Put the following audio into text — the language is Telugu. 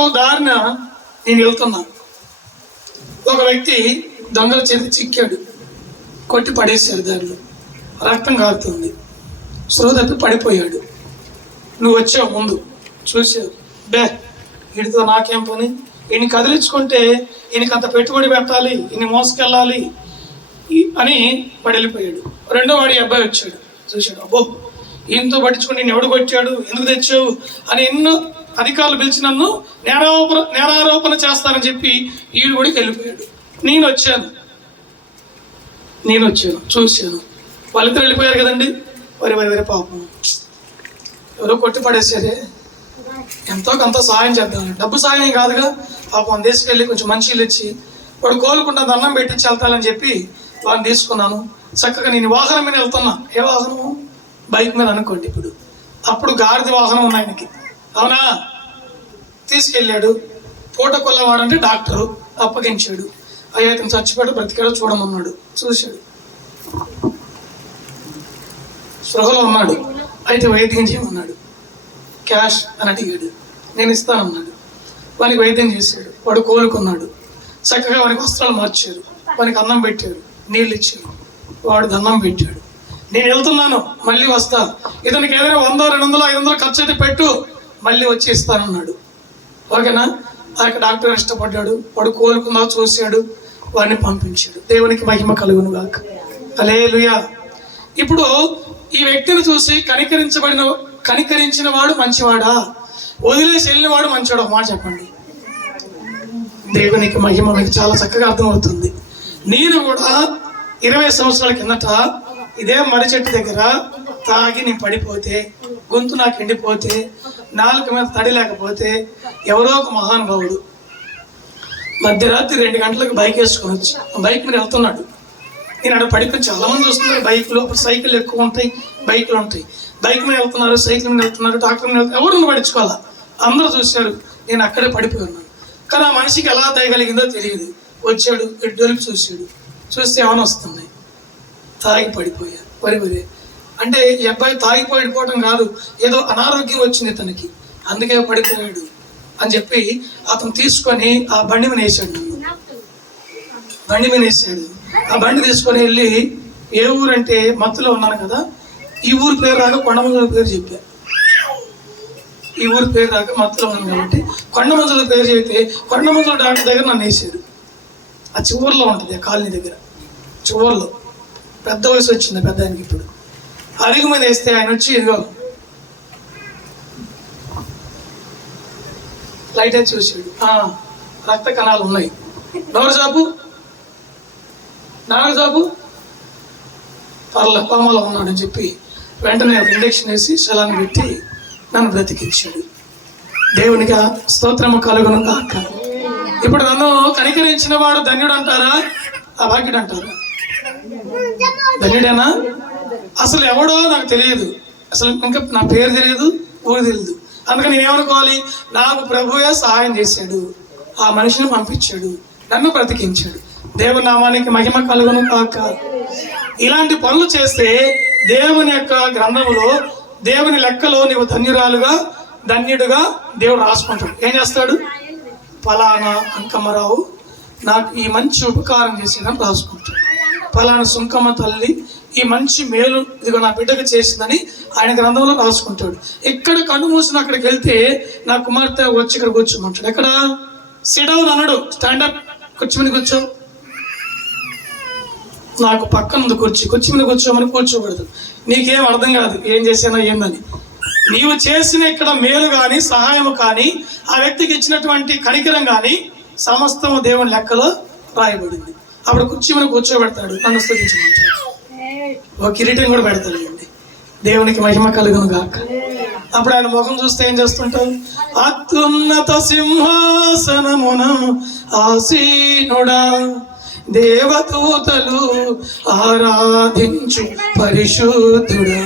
ఒక దారిన నేను వెళ్తున్నా, ఒక వ్యక్తి దొంగల చేతి చిక్కాడు, కొట్టి పడేశాడు, దారిలో రక్తం కారుతుంది, స్పృహ తప్పి పడిపోయాడు. నువ్వు వచ్చావు, ముందు చూసావు, వీడితో నాకేం పని, ఈయన కదిలించుకుంటే ఈయనకంత పెట్టుబడి పెట్టాలి, ఈయన మోసుకెళ్ళాలి అని వాడు వెళ్ళిపోయాడు. రెండో వాడి అబ్బాయి వచ్చాడు, చూశాడు, అబ్బో ఈయనతో పట్టించుకుని నేను ఎవడు కొట్టాడు, ఎందుకు తెచ్చావు అని ఎన్నో అధికారులు పిలిచి నన్ను నేరారోపణ చేస్తానని చెప్పి ఈడు కూడా వెళ్ళిపోయాడు. నేను వచ్చాను చూశాను, వాళ్ళిద్దరు వెళ్ళిపోయారు కదండి. వరి పాపం, ఎవరో కొట్టి పడేసారే, ఎంతో కొంత సహాయం చేద్దాం, డబ్బు సహాయం కాదుగా, పాపం తీసుకెళ్ళి కొంచెం మంచిలు ఇచ్చి వాడు కోలుకుంటా దండం పెట్టించి వెళ్తానని చెప్పి వాళ్ళని తీసుకున్నాను. చక్కగా నేను వాహనం మీద వెళ్తున్నా, ఏ వాహనము, బైక్ మీద అనుకోండి. అప్పుడు గాడిద వాహనం ఉంది ఆయనకి, అవునా, తీసుకెళ్ళాడు. పూట కొల్లవాడంటే డాక్టరు అప్పగించాడు. అయ్యా ఇతను చచ్చిపోయాడు బ్రతికాడో చూడమన్నాడు, చూశాడు, స్పృహలో ఉన్నాడు, అయితే వైద్యం చేయమన్నాడు. క్యాష్ అని అడిగాడు, నేను ఇస్తానన్నాడు. వానికి వైద్యం చేశాడు, వాడు కోలుకున్నాడు. చక్కగా వానికి వస్త్రాలు మార్చారు, వానికి అన్నం పెట్టారు, నీళ్ళు ఇచ్చారు, వాడు దండం పెట్టాడు. నేను వెళ్తున్నాను, మళ్ళీ వస్తా, ఇతనికి ఏదైనా 100, 200, 500 ఖర్చు అయితే పెట్టు, మళ్ళీ వచ్చి ఇస్తానన్నాడు. ఓకేనా? ఆ యొక్క డాక్టర్ ఇష్టపడ్డాడు, వాడు కోలుకున్నా చూశాడు, వాడిని పంపించాడు. దేవునికి మహిమ కలుగును గాక. హల్లెలూయా. ఇప్పుడు ఈ వ్యక్తిని చూసి కనికరించిన వాడు మంచివాడా, వదిలేసి వెళ్ళిన వాడు మంచివాడు? ఒక మాట చెప్పండి. దేవునికి మహిమ మీకు చాలా చక్కగా అర్థమవుతుంది. నేను కూడా 20 సంవత్సరాల కిందట ఇదే మర్రి చెట్టు దగ్గర తాగి నేను పడిపోతే, గొంతు నాకు ఎండిపోతే, నాలుక మీద తడి లేకపోతే, ఎవరో ఒక మహానుభావుడు మధ్యరాత్రి 2 గంటలకు బైక్ వేసుకొని వచ్చి బైక్ మీద వెళ్తున్నాడు. నేను అక్కడ పడిపోయి, చాలా మంది వస్తున్నారు బైక్లో, అప్పుడు సైకిల్ ఎక్కువ ఉంటాయి, బైక్లు ఉంటాయి, బైక్ మీద వెళ్తున్నారు, సైకిల్ మీద వెళ్తున్నారు, డాక్టర్ మీద వెళ్తున్నారు, ఎవరు పడించుకోవాలా, అందరూ చూశారు. నేను అక్కడే పడిపోయి ఉన్నాను. కానీ ఆ మనిషికి ఎలా దయగలిగిందో తెలియదు. వచ్చాడు, ఎడ్డోలిపి చూశాడు, చూస్తే ఏమైనా వస్తుంది, తాగి పడిపోయా. వరి అంటే ఈ అబ్బాయి తాగి పడిపోవడం కాదు, ఏదో అనారోగ్యం వచ్చింది ఇతనికి, అందుకే పడిపోయాడు అని చెప్పి అతను తీసుకొని ఆ బండి మీద వేసాడు. ఆ బండి తీసుకొని వెళ్ళి, ఏ ఊరంటే మత్తులో ఉన్నాను కదా, ఈ ఊరి పేరు రాక కొండమంజుల పేరు చెప్పా. ఈ ఊరి పేరు రాక మత్తులో ఉన్నాను కాబట్టి కొండమంజుల పేరు చెబితే, కొండమంజుల డాక్టర్ దగ్గర నన్ను వేసాడు. ఆ చివర్లో ఉంటుంది, ఆ కాలనీ దగ్గర చివర్లో. పెద్ద వయసు వచ్చింది పెద్ద ఆయనకి. ఇప్పుడు అరుగు మీద వేస్తే ఆయన వచ్చి, ఇదిగో లైట్ అయితే చూసాడు, రక్త కణాలు ఉన్నాయి, నాగ చాపు పర్ల కోమలో ఉన్నాడని చెప్పి వెంటనే ఇంజెక్షన్ వేసి శలాన్ని పెట్టి నన్ను బ్రతికించాడు. దేవునికి స్తోత్రము కలుగును గాక. ఇప్పుడు నన్ను కనికరించిన వాడు ధన్యుడు అంటారా, అభాగ్యుడు అంటారా? ధన్యుడేనా? అసలు ఎవడో నాకు తెలియదు, అసలు ఇంకా నా పేరు తెలియదు, ఊరు తెలియదు. అందుకని నేనేమనుకోవాలి, నాకు ప్రభువే సహాయం చేశాడు, ఆ మనిషిని పంపించాడు, నన్ను బ్రతికించాడు. దేవుని నామానికి మహిమ కలుగును కాక. ఇలాంటి పనులు చేస్తే దేవుని యొక్క గ్రంథములో, దేవుని లెక్కలో నీవు ధన్యుడుగా దేవుడు రాసుకుంటాడు. ఏం చేస్తాడు? ఫలానా అంకమ్మరావు నాకు ఈ మంచి ఉపకారం చేసిందని రాసుకుంటాడు. ఫలానా సుంకమ్మ తల్లి ఈ మంచి మేలు ఇదిగో నా బిడ్డకు చేసిందని ఆయన గ్రంథంలో రాసుకుంటాడు. ఎక్కడ కన్ను మూసిన అక్కడికి వెళ్తే నా కుమార్తె వచ్చి ఇక్కడ కూర్చోమంటాడు. ఎక్కడ సిడౌన్ అనడు, స్టాండప్, కుర్చీ మీద కూర్చో. నాకు పక్కన కుర్చీ మీద కూర్చోమని కూర్చోబడదు. నీకేం అర్థం కాదు ఏం చేసానో ఏందని. నీవు చేసిన ఇక్కడ మేలు కానీ, సహాయము కానీ, ఆ వ్యక్తికి ఇచ్చినటువంటి కనికరం కానీ సమస్తము దేవుని లెక్కలో రాయబడింది. అప్పుడు కుర్చీ మీద కూర్చోబెడతాడు, నన్ను స్తుతించమంటాడు, ఒక కిరీటం కూడా పెడతాడు. అండి దేవునికి మహిమ కలుగును గాక. అప్పుడు ఆయన ముఖం చూస్తే ఏం చేస్తుంటావు? అత్యున్నత సింహాసనమున ఆసీనుడా, దేవదూతలు ఆరాధించు పరిశుద్ధుడా.